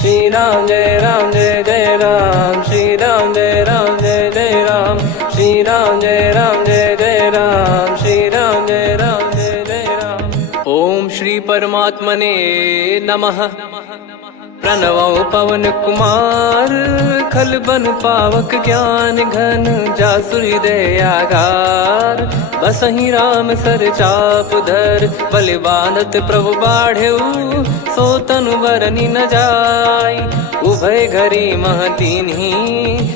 श्री राम जय जय राम, श्री राम जय जय राम, श्री राम जय जय राम, श्री राम जय जय राम। ओम श्री परमात्मने नमः। प्रणवो पवन कुमार, खल बन पावक ज्ञान घन, जासु हृदय आगार। बसहि राम सर चाप धर, बलि बांधत प्रभु बाढ़ेऊ, सो तनु बरनि न जाय। उभय घरी महतीन्ही,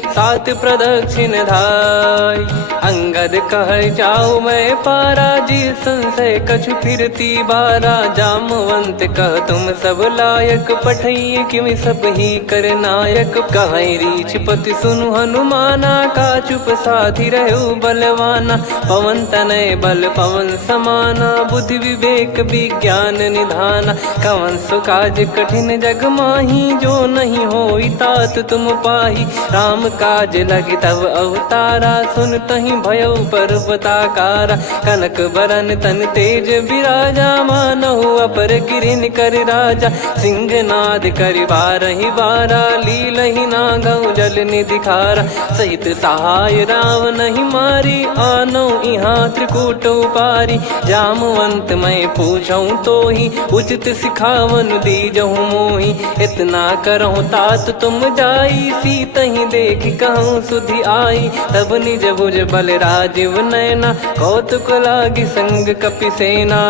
सात प्रदक्षिण धाय। अंगद कह जाऊ मैं पारा, जी संशय कछु फिरती बारा। जामवंत कह तुम सब लायक, पठई किमि सब ही कर नायक। कहीं रीछ पति सुनु हनुमाना, का चुप साधि रहु बलवाना। पवन तनय बल पवन समाना, बुद्धि विवेक विज्ञान निधाना। कवन सो काज कठिन जग माही, जो नहीं होई तात तुम पाही। राम काज लगी तब अवतारा, सुन तहि भयउ पर्वताकारा। कनक बरन तन तेज बिराजा, मानहु अपर गिरिन कर राजा। सिंहनाद करि बारहि बारा, लीलहि नागौ जल निधि खारा। सहित सहाय राम नहीं मारी, आनो इहाँ त्रिकूट उपारी। जामवंत मैं पूछऊँ तोहि, उचित सिखावन दीजहु मोहि। इतना करहु तात तुम जाई, सीतहि देख कहूँ सुधि आई। तब निज भुज बल राजीव नयना, कौतुक लागी संग कपिसेना।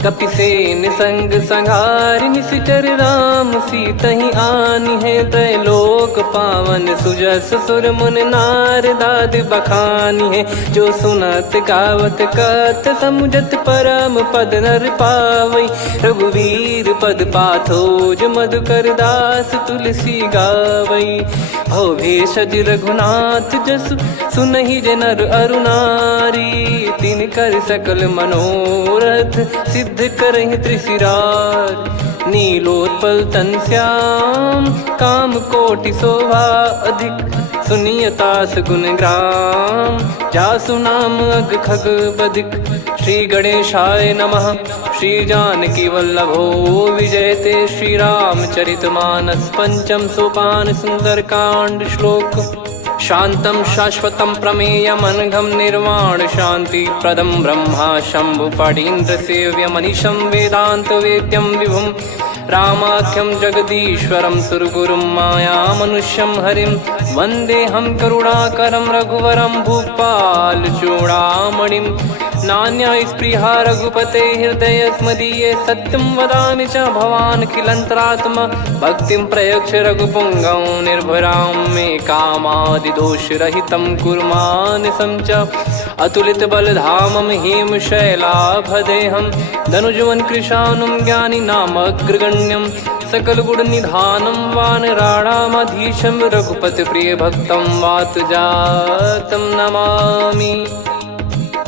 कपिसेन संग संघारि, निशिचर राम सीतहि आनी है। त्रैलोक पावन सुजस सुर मुन नार, दाद बखानी है। जो सुनत गावत कथ, समुझत परम पद नर पावई। रघुवीर पद पाथोज, मधुकर दास तुलसी गावई। भव भेषज रघुनाथ जसु, सुनहि जे नर अरु नारी। तिन कर सकल मनोरथ, सिद्ध करहि त्रिशिरार। नीलोत्पल तन श्याम, काम कोटि शोभा अधिक। सुनियतास गुण ग्राम, जासु नाम अग खग बदिक। श्री गणेशाय नमः। श्री जानकी वल्लभो विजयते, श्री रामचरित मानस। पंचम सोपान सुंदर कांड श्लोक। शांतं शाश्वतं प्रमेयमनघं, निर्वाण शांति प्रदं ब्रह्मा शंभु फणीन्द्र सेव्यमनिशं। वेदांत वेद्यं विभुं रामाख्यं जगदीश्वरं, सुरगुरुं माया मनुष्यं हरिं। वन्देऽहं करुणाकरं रघुवरं, भूपाल चूडामणिं। नान्या स्पृहा रघुपते हृदय स्मदीये, सत्यं वदामि च भवान् खिलन्तरात्मा। भक्तिं प्रयच्छ रघुपुङ्गं, निर्भरां मे कामादिदोषरहितं कुर्मानिसं च। अतुलित बलधामं हेमशैलाभदेहं, धनुजवन कृशानुं ज्ञानी नामग्रगण्यं। सकल गुण निधानं वानराणामधीशं, रघुपति प्रिय भक्तं वातजातं नमामि।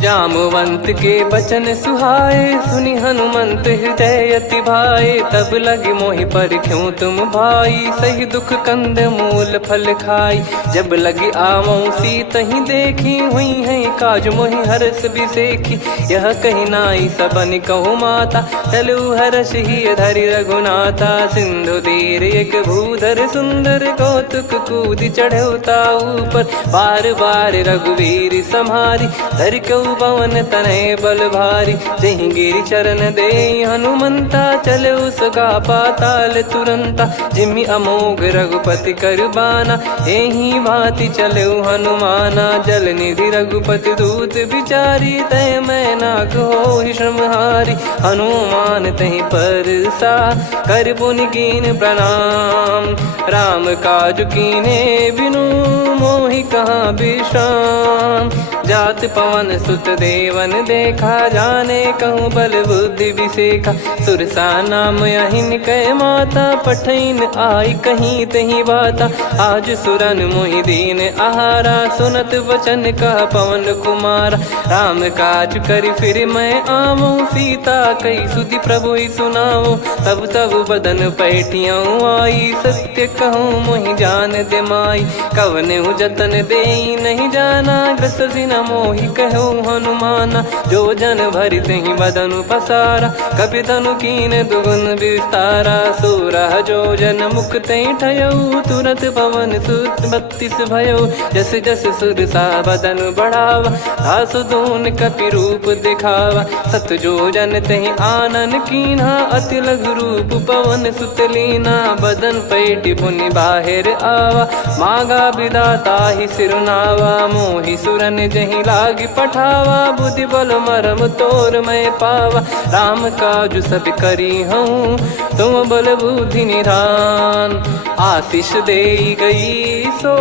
जामवंत के बचन सुहाए, सुनि हनुमंत हृदय अति भाए। तब लगे मोहि पर क्यों तुम भाई, सही दुख कंद मूल फल खाई। जब लगे आवऊं सीतहि देखी, हुई है काज मोहि हरस बिसेखी। यह कही नाई सबन कहु माता, चलु हरष ही धरि रघुनाथा। सिंधु तीर एक भूधर सुंदर, कौतुक कूद चढ़ौता ऊपर। बार बार रघुवीर सम्हारी, धर कऊ पवन तनय बल भारी। जहि गिरि चरण दे हनुमंता, चले उसका पाताल तुरंता। जिमि अमोघ रघुपति कर बाना, एहि भांति चले हनुमाना। जल निधि रघुपति दूत बिचारी, तय मैं नाग होहि श्रमहारी। हनुमान तहि परसा, कर पुनि कीन प्रणाम। राम काज कीने बिनु, मोहि कहाँ विश्राम। जात पवन सुत देवन देखा, जाने कहूँ बल बुद्धि विसेखा। सुरसा नाम अहिन कै माता, पठैन आई कहीं तही बाता। आज सुरन मोहि दीन आहारा, सुनत वचन कह पवन कुमारा। राम काज करि फिर मैं आवऊं, सीता कई सुधि प्रभु ही सुनाओ। तब तब बदन पैठियाँ आई, सत्य कहूँ मोहि जान दे माई। कवने जतन दे नहीं जाना, ग्रसि न मोहि कहो हनुमाना। जो जन भरि तेहि बदनु पसारा, कपि तनु कीन दुगुन विस्तारा। सोरा जो जन मुख तेहि ठयऊ, तुरत पवन सुत 32 भयऊ। जस जस सुरसा बदन बढ़ावा, आसु दून कपि रूप दिखावा। सत जो जन तेहि आनन कीन्हा, अति लघु रूप पवन सुत लीना। बदन पैटि पुनि बाहिर आवा, मागा विधाता ही सिरुनावा। मोहि सुरन जहि लागी पठावा, बुद्धि बल मरम तोर मैं पावा। राम काजु सब करी हूँ, तुम बल बुद्धि निधान। आशीष देई गई सो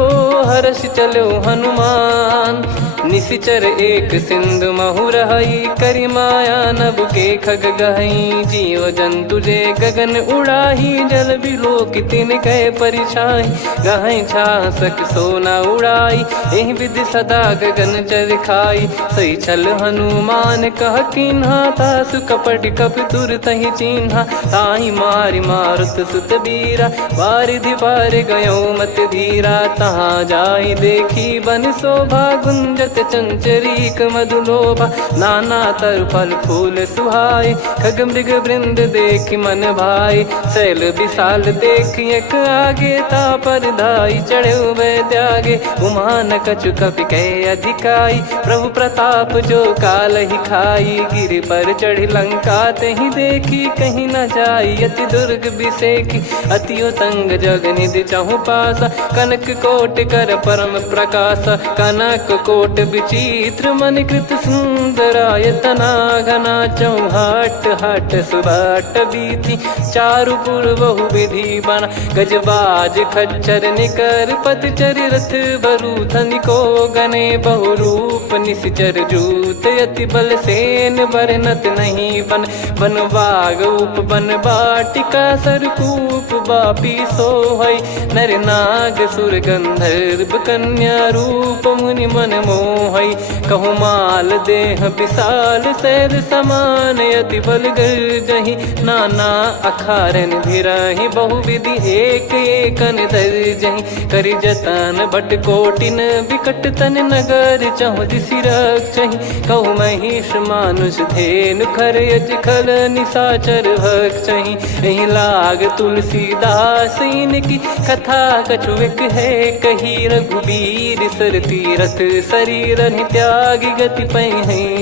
हर्ष चलो हनुमान। निशिचर एक सिंधु महु रहई, करी माया नभ के खग गहई। जीव जंतु जे गगन उड़ाही, जल बिलोक तिन कह परिछाई। गहई छासक सोना उड़ाई, एहि विधि सदा गगन चर खाई। सही छल हनुमान कह कीन्हा, तासु कपट कप तुर तहि चिन्हा। ताहि मारि मारुत सुत बीरा, वारिधि पार गयो मत धीरा। तहाँ जाई देखी बन शोभा, गुंजत चंचरीक मधुलोभा। नाना तर फल फूल सुहाए, खग मृग वृंद देख मन भाई। शैल विशाल देख एक आगे, तापर धाई चढ़े वै त्यागे। उमान कछु कपि कह अधिकाई, प्रभु प्रताप जो काल ही खाई। गिर पर चढ़ी लंका तेहि देखी, कहीं न जाई अति दुर्ग बिसेकी। अति उतंग जग निधि चहु पासा, कनक कोट कर परम प्रकाश। कनक कोट विचित्र मन कृत सुंदरायतना। घना चौहाट हाट सुबाट बीती, चारु पुर बहु विधि बना। गजबाज खच्चर निकर पतचर, रथ बरु धनिको गने। बहु रूप निशिचर जूत, अति बल सेन बरनत नहीं बन। बन बाग उप बन बाटिका, सरकूप बापी सोहई। नर नाग सुर गंधर्व कन्या, रूप मुनि मन मोहई। कहु माल देह विशाल, शैल समान अति बल गर्जहि। नाना अखारन भिरहि, बहु विधि एक एकन दर्जहि। करि जतन बट कोटिन, बिकट तन नगर चहु दिसि रक्षहि। कहु महिष मानुष धेनु, खर यज खल निशाचर भक्षहि। एहि लाग तुलसीदास इनकी, कथा कछु एक है कही। रघुबीर सर तीरथ शरीर, त्यागी गति पै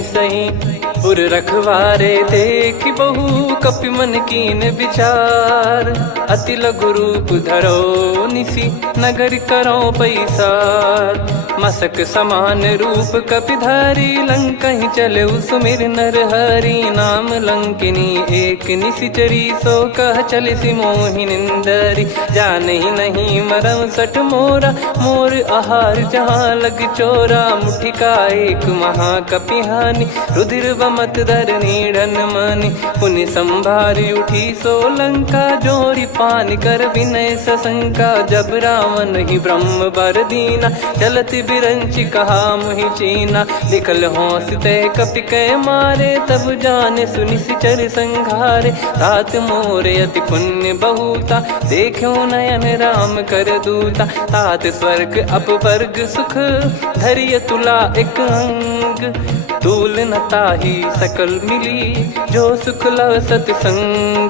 सही। पुर रखवारे देख बहु, कपि मन कीन विचार। अति लघु रूप धरो निसी, नगर करो पैसार। मसक समान रूप कपि धारी, लंकहि चले सुमिर नर हरि। नाम लंकिनी एक निशिचरी, सो कह चलिसि मोहि निंदरी। जानहि नहीं मरम सठ मोरा, मोर आहार जहाँ लग चोरा। मुठिका एक महाकपिहानि, रुधिर बमत धरनी ढन मानि। पुनि संभारी उठी सो लंका, जोरी पान कर विनय सशंका। जब रावण ही ब्रह्म बर दीना, चलत बिरंचि कहा मुहि चीना। लिखल होंस ते कपि कै मारे, तब जाने सुनिशिचर संघारे। तात मोरे अति पुण्य बहुता, देखो नयन राम कर दूता। तात स्वर्ग अपवर्ग सुख, धरिय तुला एक अंग। तूल न ताहि सकल मिली, जो सुख लव सतसंग।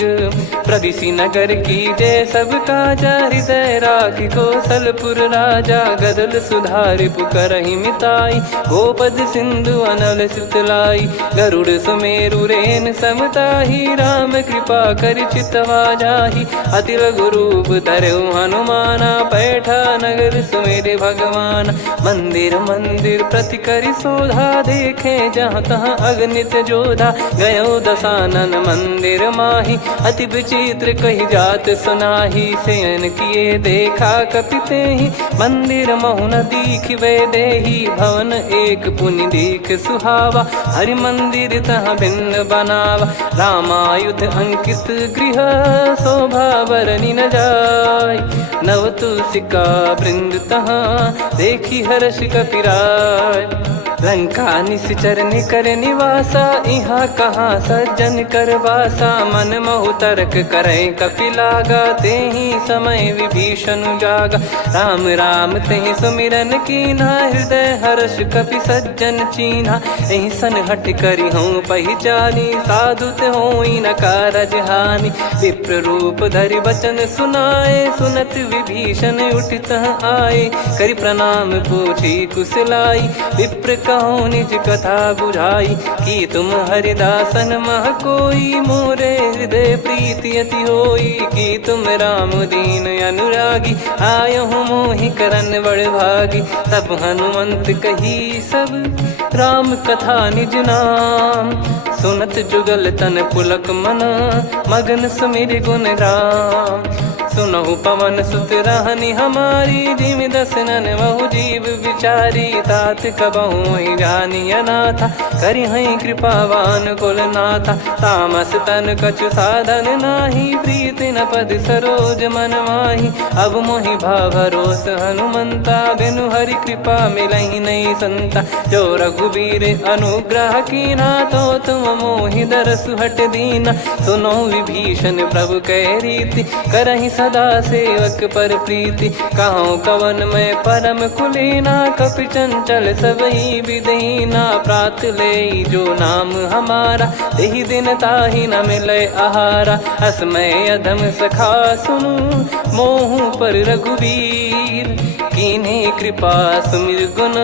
प्रविशि नगर की जय सब काजा, हृदय राखि कौशलपुर राजा। गदल सुधारि पुकरहि मिताई, गोपद सिंधु अनल सितलाई। गरुड़ सुमेरु रेन समताहि, राम कृपा करि चितवा जाहि। अति लघु रूप धरऊ हनुमाना, पैठा नगर सुमेरे भगवान। मंदिर मंदिर प्रति करि शोधा, देखे जहाँ तहाँ अगणित जोधा। गयो दशानन मंदिर माही, अति विचित्र कही जात सुनाही। शयन किए देखा कपि तेहि, मंदिर महु न दीखिबे देहि। भवन एक पुनि दीख सुहावा, हरि मंदिर तहाँ भिन्न बनावा। रामायुध अंकित गृह, शोभा बरनि न जाय। नव तुलसी का वृंद तहाँ, देखी हर्ष कपिराय। लंका निश्चर निकर निवासा, इहा कहाँ सज्जन कर वासा। मन महु तर्क करे कपिलागा, तेहि समय विभीषण जागा। राम राम तेहि सुमिरन कीन्हा, हृदय हर्ष कपि सज्जन चीन्हा। एहि सन हट करि हूँ पहिचानी, साधु ते होई न कारज हानि। विप्र रूप धरि वचन सुनाए, सुनत विभीषण उठित आए। करि प्रणाम पूछी कुशलाई, विप्र कहो निज कथा बुझाई। कि तुम हरिदासन मह कोई, मोरे हृदय प्रीति अति होई। कि तुम राम दीन अनुरागी, आयहु मोहि करन बड़ भागी। तब हनुमंत कही सब राम कथा निज नाम, सुनत जुगल तन पुलक मना, मगन सुमिर गुण राम। सुनहु पवन सुत रहनी हमारी, जिमि दसनन महु जीव विचारी। तात कबहु ही जानी अनाथा, करि हई कृपावान कुल नाथा। तामस तन कछु साधन नाही, प्रीति न पद सरोज मन माही। अब मोहि भरोस हनुमंता, बिनु हरि कृपा मिलहि नहीं संता। जो रघुबीर अनुग्रह कीन्हा, तो तुम मोहि दरसु हट दीना। सुनो विभीषण प्रभु कह रीति, करहि सदा सेवक पर प्रीति। कहूँ कवन में परम कुलीना, कपि चंचल सबही विदहीना। प्रात ले जो नाम हमारा, तेहि दिन ताहि न मिले आहारा। असमय अधम सखा सुनु, मोहु पर रघुवीर। कीन्हे कृपा सुमिर गुण,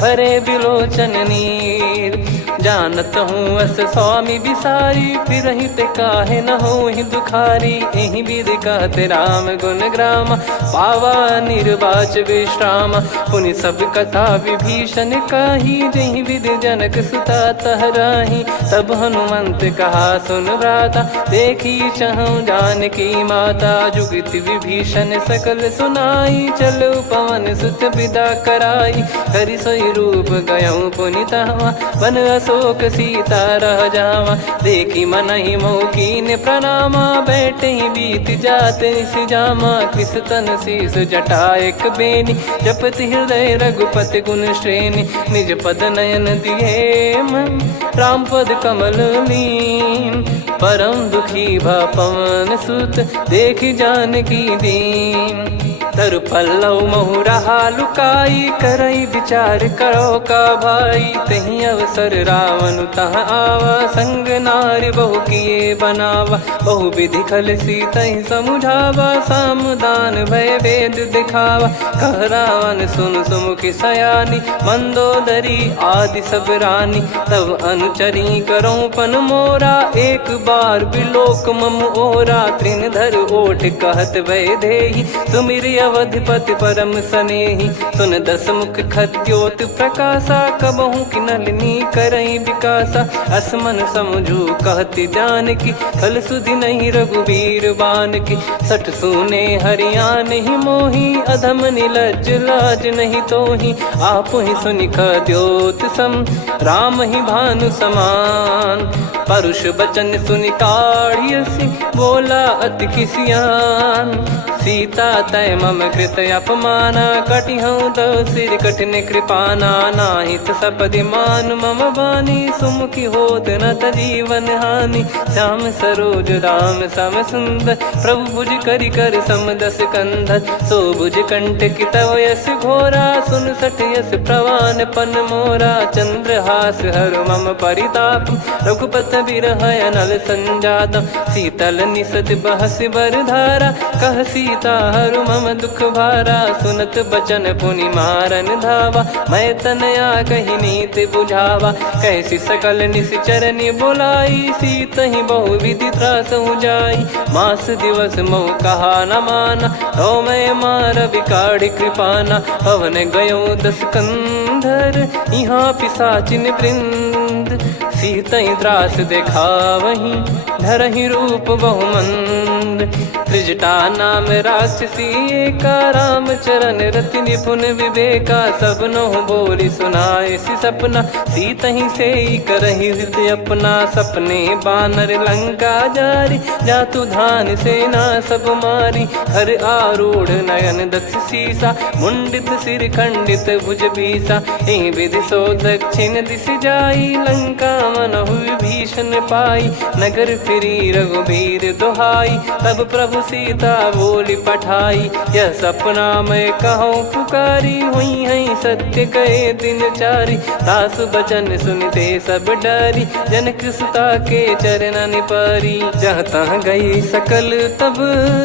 भरे बिलोचन नीर। जानत हूँ अस स्वामी बिसारी, फिरहि ते काहे न होहि दुखारी। एहि विधि कहते राम गुण ग्राम, पावा निर्वाच विश्राम। पुनि सब कथा विभीषण काही, जहि विधि जनक सुता तहराही। तब हनुमंत कहा सुन भ्राता, देखी चहु जानकी माता। जुगति विभीषण सकल सुनाई, चलो पवन सुत विदा कराई। करि सोई रूप गयऊँ पुनि तहवा, वन अशोक सीता रह जावा। देखी मनहि मोह कीन्ह प्रणामा, बैठे ही बीत जात निस जामा। कृस तन शीस जटा एक बेनी, जपति हृदय रघुपति गुण श्रेणी। निज पद नयन दिए मन, राम पद कमल लीन। परम दुखी भा पवन सुत, देखि जानकी दीन। तरु पल्लव महु रहा लुकाई, करई विचार करो का भाई। तहि अवसर रावण तह आवा, संग नारी बहु किए बनावा। बहु विधि खल सीतहि समुझावा, सामदान भय वेद दिखावा। कह रावण सुन सुमुखि सयानी, मंदोदरी आदि सब रानी। तब अनुचरी करो पन मोरा, एक बार बिलोक मम ओरा। तृण धर ओठ कहत भय देहि, सुमिर अवधिपति परम सनेहि। सुन दस मुख खद्योत प्रकाशा, कबहु कि नलिनी करई विकासा। असमन समझू कहति जानकी, खल सुधि नहीं रघुवीर बानकी। सठ सुने हरियाण ही मोही, अधम निलज्ज लाज नहीं तोही। आप ही सुनि खद्योत सम, राम ही भानु समान। परुष बचन सुनि काढ़ियसि, बोला अति किसियान। सीता तय मम कृत अपमाना, कटिहऊँ तो सिर कठिन कृपाना। नाहित सपदि मान मम बानी, सुमुखी होत न जीवन हानि। श्याम सरोज राम सम सुंदर, प्रभु भुज करि कर सम दस कंधर। सो भुज कंठ की तव यस घोरा, सुन सठ यस प्रवान पन मोरा। चंद्रहास हर मम परिताप, रघुपत बिरह अनल संजात। शीतल निसत बहस बर धारा, कह सीता हरु मम दुख भारा। सुनत बचन पुनि मारन धावा, मैं तनया कही नीति बुझावा। कैसी सकल निश्चरनि बुलाई, सीतहि बहु विधि त्रासहु जाई। मास दिवस मोह कहा न माना, तो मैं मार बिकाढ़ि कृपाना। पवन गयो दस कंधर, यहाँ पिशाचिन वृंद। मंद, सीतई त्रास देखावहीं धरहि रूप बहुमंद। त्रिजटा नाम राक्षसी एका, राम चरण रति निपुण विवेका। सबनो बोली सुनाए सि सपना, सीतहि से करहि हृत अपना। सपने बानर लंका जारी, जातु धान सेना सब मारी। हर आरूढ़ नयन दक्ष सीसा, मुंडित सिर खंडित भुज बीसा। ए विधि सो दक्षिण दिश जाई, लंका मनहु भीषण पाई। नगर फिरी रघुबीर दुहाई, तब प्रभु सीता बोली पठाई। यह सपना मैं कहूँ पुकारी, हुई है सत्य कहे दिन चारी। दास बचन सुनते सब डरी, जनक सुता के चरण परी। जहाँ तहाँ गई सकल तब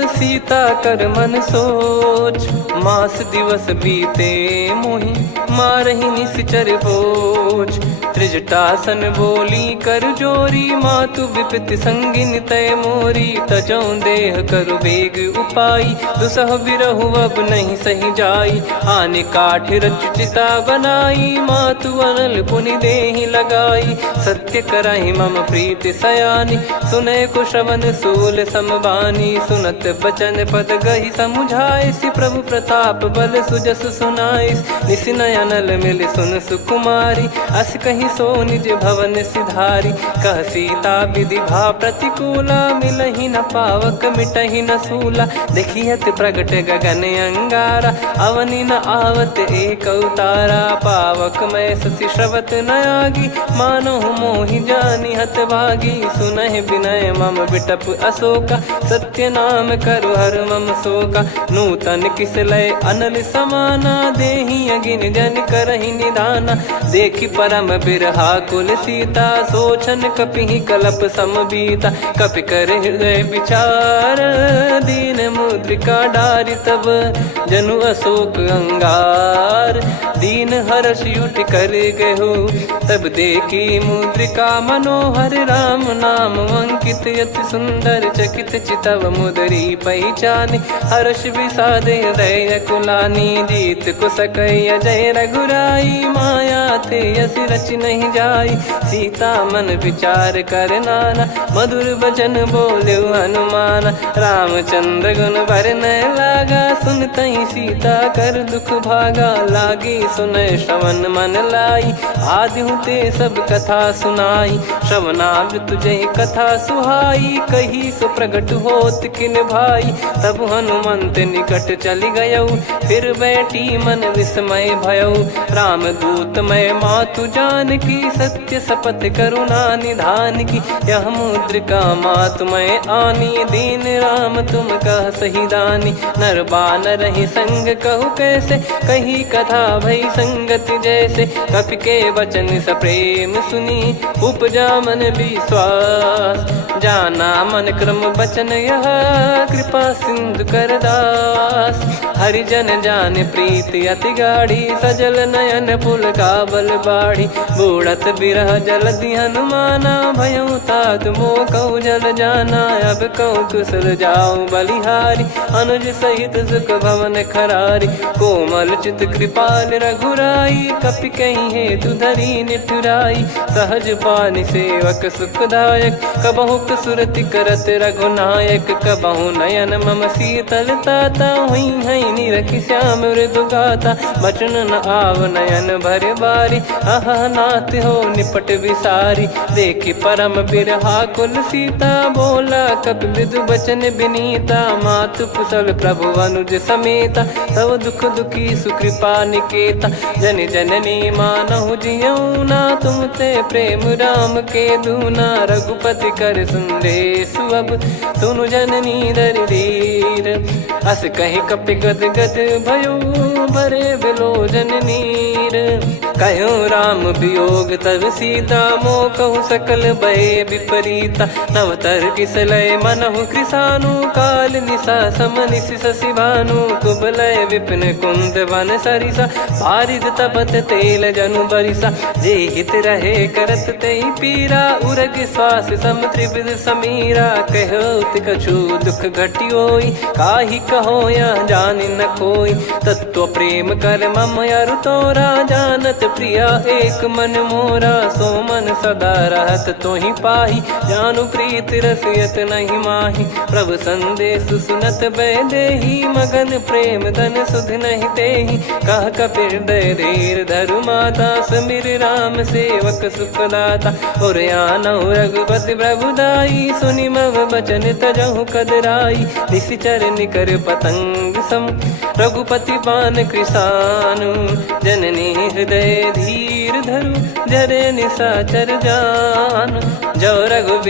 सीता कर मन सोच। मास दिवस बीते मोहि मारहि निश्चर बोझ। त्रिजटासन बोली कर जोरी, मातु विपत्ति संगिन तय मोरी। तजौ देह करु बेग उपाई, दुसह बिरहु अब नहीं सही जाई। आने काठ रचिता बनाई, मातु अनल पुनि देहि लगाई। सत्य करहि मम प्रीति सयानी, सुनय को श्रवण सूल समबानी। सुनत बचन पद गहि समुझाए, सि प्रभु प्रताप बल सुजस सुनाइस। निस नयनल मिल सुन सुकुमारी, अस कहि सो निज भवन सिधारी। कह सीता विधि भा प्रतिकूला, मिलहि न पावक मिटहि न सूला। देखियत प्रगट गगन अंगारा, अवनि न आवत एक अवतारा। पावक मैं शशि श्रवत न आगी, मानो मोहि जानि हत भागी। सुनहि विनय मम बिटप अशोका, सत्य नाम करु हर मम शोका। नूतन किस लय अनल समाना, देहि अगिन जन करहि निदाना। देखि परम बिरहा कुल सीता, सोचन कपिहि कलप समबीता। कपि कर हृदय विचार, दीन मुद्रिका डारि तब जनु अशोक अंगार। दीन हर्ष उठ कर गहु, तब देखी मुद्रिका मनोहर। राम नाम अंकित अति सुंदर, चकित चितव मुदरी पहचान। हर्ष विषाद हृदय कुलानी, जीत को सकय जय रघुराई। माया थे यस रच नहीं जाई, सीता मन विचार कर नाना। मधुर बचन बोले हनुमान, रामचंद्र गुण बरनै लागा। सुनतहि सीता कर दुख भागा, लागी सुनय श्रवण मन लाई। आदिहु ते सब कथा सुनाई, श्रवणामृत जय कथा सुहाई। कही सो प्रगट होत किन भाई, तब हनुमंत निकट चली गयौ। फिर बैठी मन विस्मय भयौ, राम दूत मैं मातु जानकी। सत्य शपथ करुणा निधान की, यह मुद्रिका मातु मैं आनी। दीन राम तुम कह सही दानी, नर बानर ही संग कहु कैसे। कही कथा भई संगति जैसे, कपि के वचन सप्रेम सुनी। उपजा मन विश्वास, जाना मन क्रम बचन यह। कृपा सिंधु कर दास, हरिजन जान प्रीति अति गाढ़ी। सजल नयन पुल काबल बाढ़ी, बूढ़त बिरह जल दी हनुमाना। भयउ तात मोह कहु जल जाना, अब कहु कुशल जाऊं बलिहारी। अनुज सहित सुख भवन खरारी, कोमल चित कृपाल रघुराई। कपि कहीं हेतु धरी निठुराई, सहज पानि सेवक सुखदायक। कबहु सुरति करत रघुनायक, कबहु नयन मम शीतल ताता। हुई है निरखि श्याम मृदु गाता, बचन न आव नयन भर बारी। आहा नाथ हो निपट विसारी, देखि परम बिरहा कुल सीता। बोला कपि मृदु बचन बिनीता, मातु कुशल प्रभु अनुज समेता। तव दुख दुखी सुकृपा निकेता, जन जननी मानहु जियऊ ना। तुम ते प्रेम राम के दूना, रघुपति कर संदेश अब सुनु जननी दर धीर। अस कहि कपि गद गद भयो, भरे बिलोचन नीर। कहो राम वियोग तब सीता, मोह कहु सकल भय विपरीता। नवतर किसलय मनहु कृसानु, काल निशा समनिशि शशि भानु। कुबलय विपिन कुंद वन सरिसा, पारिद तपत तेल जनु बरिसा। जे हित रहे करत तेहि पीरा, उरग श्वास सम त्रिविध समीरा। कहो कछु दुख घटियोई, काहि कहो या जान न कोई। तत्व प्रेम कर मम अरु तोरा, जानत प्रिया एक मन मोरा। सो मन सदा रहत तो ही पाही, जानु प्रीत रसियत नहीं माही। प्रभु संदेश सुनत बैदेही, मगन प्रेम धन सुध नहीं तेही। कह कपिर दय धीर धरु माता, समिर राम सेवक सुखदाता। और आनौ रघुपति प्रभुदाई, सुनि मव बचन तजहु कदराई। निशिचर निकर पतंग सम, रघुपति पान कृसानु। जननी हृदय धीर धरु, जरे निशाचर जानु। जो रघुबीर